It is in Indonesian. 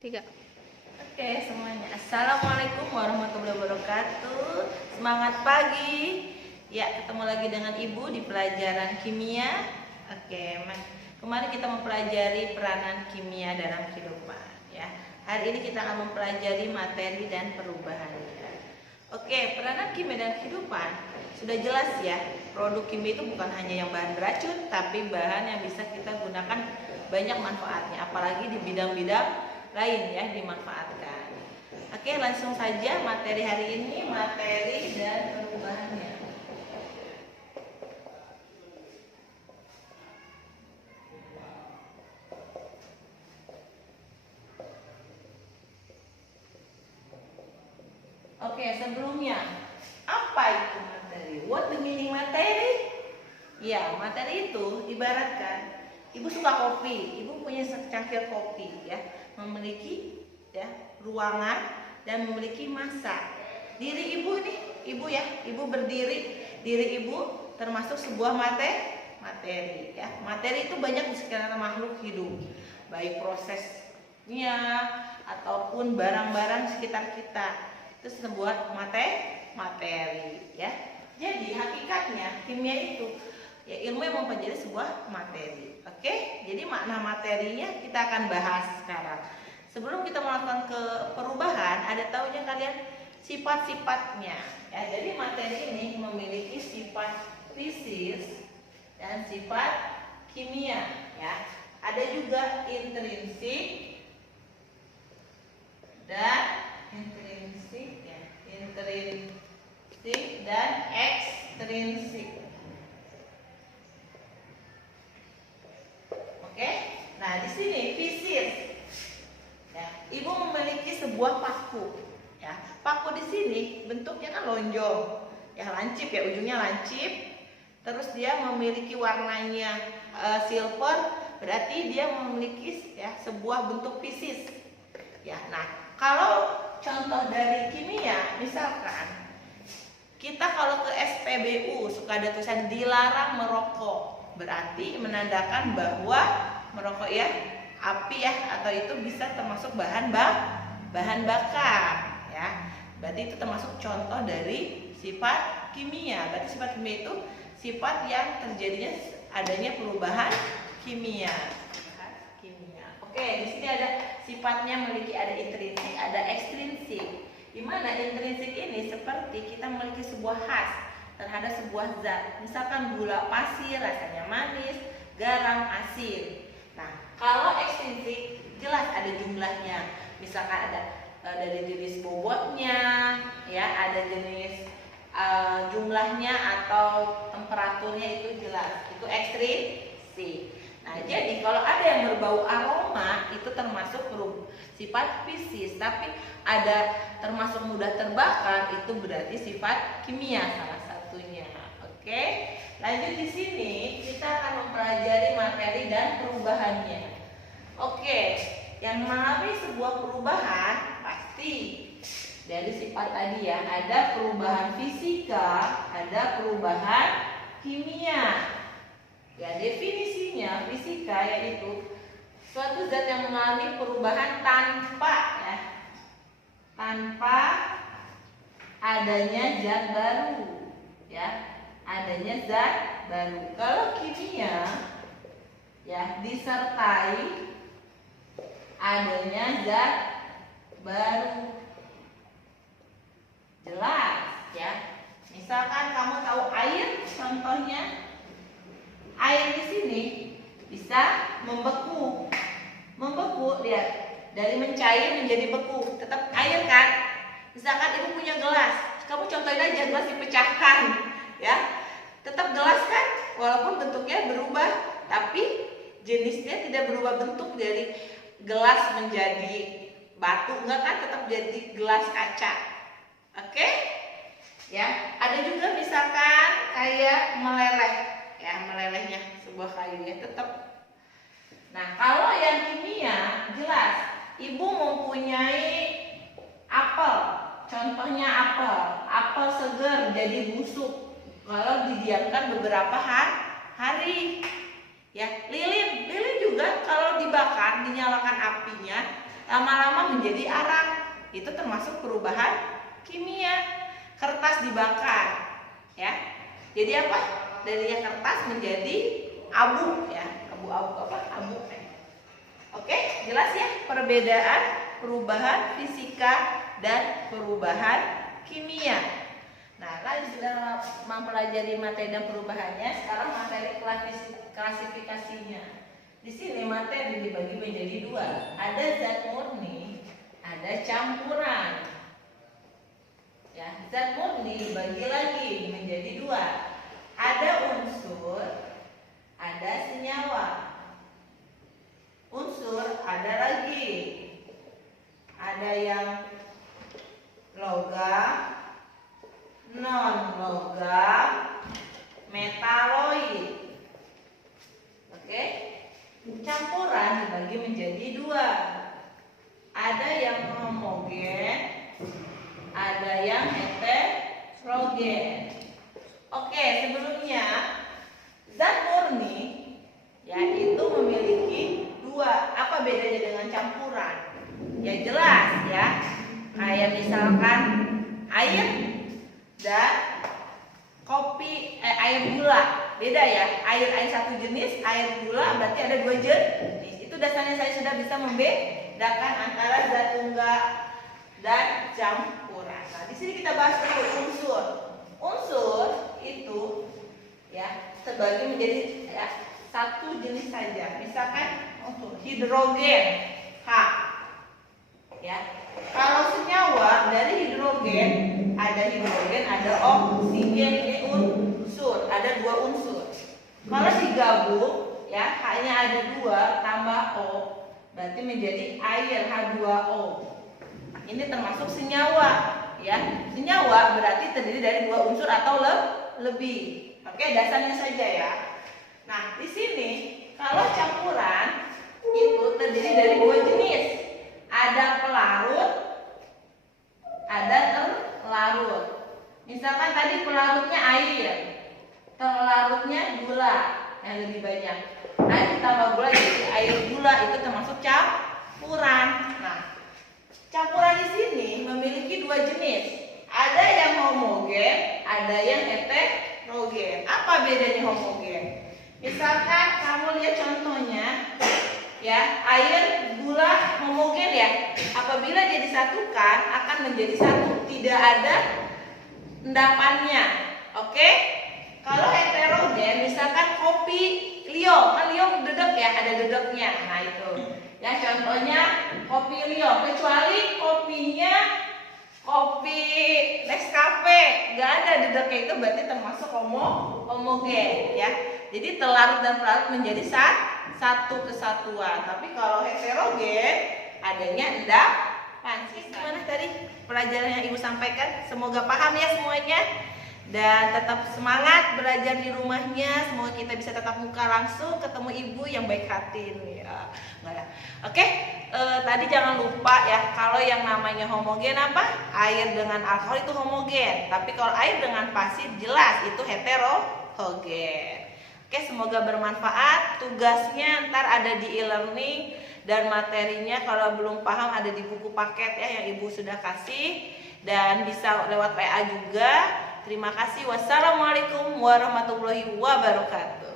Tiga. Oke semuanya, assalamualaikum warahmatullahi wabarakatuh. Semangat pagi. Ya, ketemu lagi dengan ibu di pelajaran kimia. Oke, kemarin kita mempelajari peranan kimia dalam kehidupan. Ya, hari ini kita akan mempelajari materi dan perubahannya. Oke, peranan kimia dalam kehidupan sudah jelas ya. Produk kimia itu bukan hanya yang bahan beracun, tapi bahan yang bisa kita gunakan banyak manfaatnya, apalagi di bidang-bidang lain ya dimanfaatkan. Oke, langsung saja materi hari ini, materi dan perubahannya. Oke, sebelumnya apa itu materi? What the meaning materi? Ya, materi itu ibaratkan ibu suka kopi, ibu punya secangkir kopi ya, memiliki ya ruangan dan memiliki masa. Diri ibu ini, ibu ya, ibu berdiri, diri ibu termasuk sebuah materi ya. Materi itu banyak di sekitar makhluk hidup, baik prosesnya ataupun barang-barang sekitar kita. Itu sebuah materi ya. Jadi hakikatnya kimia itu ya ilmu yang mempelajari sebuah materi. Oke, jadi makna materinya kita akan bahas sekarang. Sebelum kita melakukan ke perubahan, ada tahunya kalian sifat-sifatnya. Ya, jadi materi ini memiliki sifat fisis dan sifat kimia. Ya, ada juga intrinsik dan ekstrinsik. Oke, nah di sini fisis. Ya, ibu memiliki sebuah paku. Ya, paku di sini bentuknya kan lonjong, ya lancip ya, ujungnya lancip. Terus dia memiliki warnanya silver, berarti dia memiliki ya sebuah bentuk fisis. Ya, nah kalau contoh dari kimia, misalkan kita kalau ke SPBU suka ada tulisan dilarang merokok. Berarti menandakan bahwa merokok ya api ya, atau itu bisa termasuk bahan bakar ya. Berarti itu termasuk contoh dari sifat kimia. Berarti sifat kimia itu sifat yang terjadinya adanya perubahan kimia. Oke, di sini ada sifatnya memiliki ada intrinsik, ada ekstrinsik. Di mana intrinsik ini seperti kita memiliki sebuah khas terhadap sebuah zat. Misalkan gula pasir rasanya manis, garam asin. Nah, kalau ekstrinsik jelas ada jumlahnya. Misalkan ada dari jenis bobotnya, ya, ada jenis jumlahnya atau temperaturnya itu jelas. Itu ekstrinsik. Nah, jadi kalau ada yang berbau aroma itu termasuk sifat fisis, tapi ada termasuk mudah terbakar itu berarti sifat kimia salah satunya. Oke, lanjut di sini kita akan mempelajari materi dan perubahannya. Oke, yang mengalami sebuah perubahan pasti dari sifat tadi ya, ada perubahan fisika, ada perubahan kimia. Ya, definisinya fisika yaitu suatu zat yang mengalami perubahan tanpa adanya zat baru ya, adanya zat baru. Kalau kimia ya disertai adanya zat baru, jelas ya. Misalkan kamu tahu air, contohnya air di sini bisa membeku. Membeku, lihat, dari mencair menjadi beku, tetap air kan? Misalkan ibu punya gelas, kamu contohin aja gelas dipecahkan, ya, tetap gelas kan? Walaupun bentuknya berubah, tapi jenisnya tidak berubah bentuk dari gelas menjadi batu, enggak kan? Tetap jadi gelas kaca. Oke? Ya, ada juga misalkan kayak meleleh. Ya, melelehnya sebuah kayu ya tetap. Nah, kalau yang kimia jelas ibu mempunyai apel, contohnya apel segar jadi busuk kalau didiamkan beberapa hari. Ya, lilin juga kalau dibakar, dinyalakan apinya, lama-lama menjadi arang. Itu termasuk perubahan kimia. Kertas dibakar, ya. Jadi apa? Dari yang kertas menjadi abu, ya. Abu-abu apa? Abu. Oke, jelas ya perbedaan perubahan fisika dan perubahan kimia. Nah, sudah mempelajari materi dan perubahannya, sekarang materi klasifikasinya. Di sini materi dibagi menjadi dua. Ada zat murni, ada campuran. Ya, zat murni dibagi lagi menjadi dua. Ada unsur, ada senyawa. Unsur ada lagi. Ada yang logam, non-logam, metaloid. Oke? Campuran dibagi menjadi dua. Ada yang homogen, ada yang heterogen. Oke, sebelumnya zat murni yaitu memiliki dua. Apa bedanya dengan campuran? Ya jelas ya. Kayak misalkan air dan kopi, air gula. Beda ya. Air satu jenis, air gula berarti ada dua jenis. Itu dasarnya saya sudah bisa membedakan antara zat tunggal dan campuran. Nah, di sini kita bahas dulu unsur. Unsur itu ya terbagi menjadi ya satu jenis saja. Misalkan unsur hidrogen H. Ya. Kalau senyawa dari hidrogen ada oksigen, ini unsur, ada dua unsur. Kalau digabung ya hanya ada dua tambah O, berarti menjadi air H2O. Ini termasuk senyawa, ya. Senyawa berarti terdiri dari dua unsur atau lebih. Oke, dasarnya saja ya. Nah, di sini kalau campuran itu terdiri dari dua jenis. Ada pelarut, ada terlarut. Misalkan tadi pelarutnya air, terlarutnya gula yang lebih banyak. Air ditambah gula jadi air gula, itu termasuk campuran. Nah, campuran di sini memiliki dua jenis. Ada yang homogen, ada yang heterogen. Apa bedanya homogen? Misalkan kamu lihat contohnya, ya, air gula homogen ya. Apabila dia disatukan akan menjadi satu, tidak ada endapannya. Oke? Kalau heterogen, misalkan kopi Lio, kan Lio dedek ya, ada dedeknya. Nah itu. Ya contohnya kopi Lio, kecuali kopinya kopi Nescafe, nggak ada dedeknya, itu berarti termasuk homogen ya. Jadi terlarut dan pelarut menjadi satu kesatuan. Tapi kalau heterogen adanya endapan. Gimana tadi pelajaran yang Ibu sampaikan? Semoga paham ya semuanya. Dan tetap semangat belajar di rumahnya. Semoga kita bisa tetap muka langsung ketemu Ibu yang baik hati ya. Oke, tadi jangan lupa ya, kalau yang namanya homogen apa? Air dengan alkohol itu homogen. Tapi kalau air dengan pasir jelas itu heterogen. Oke, semoga bermanfaat. Tugasnya ntar ada di e-learning dan materinya kalau belum paham ada di buku paket ya yang Ibu sudah kasih, dan bisa lewat WA juga. Terima kasih. Wassalamualaikum warahmatullahi wabarakatuh.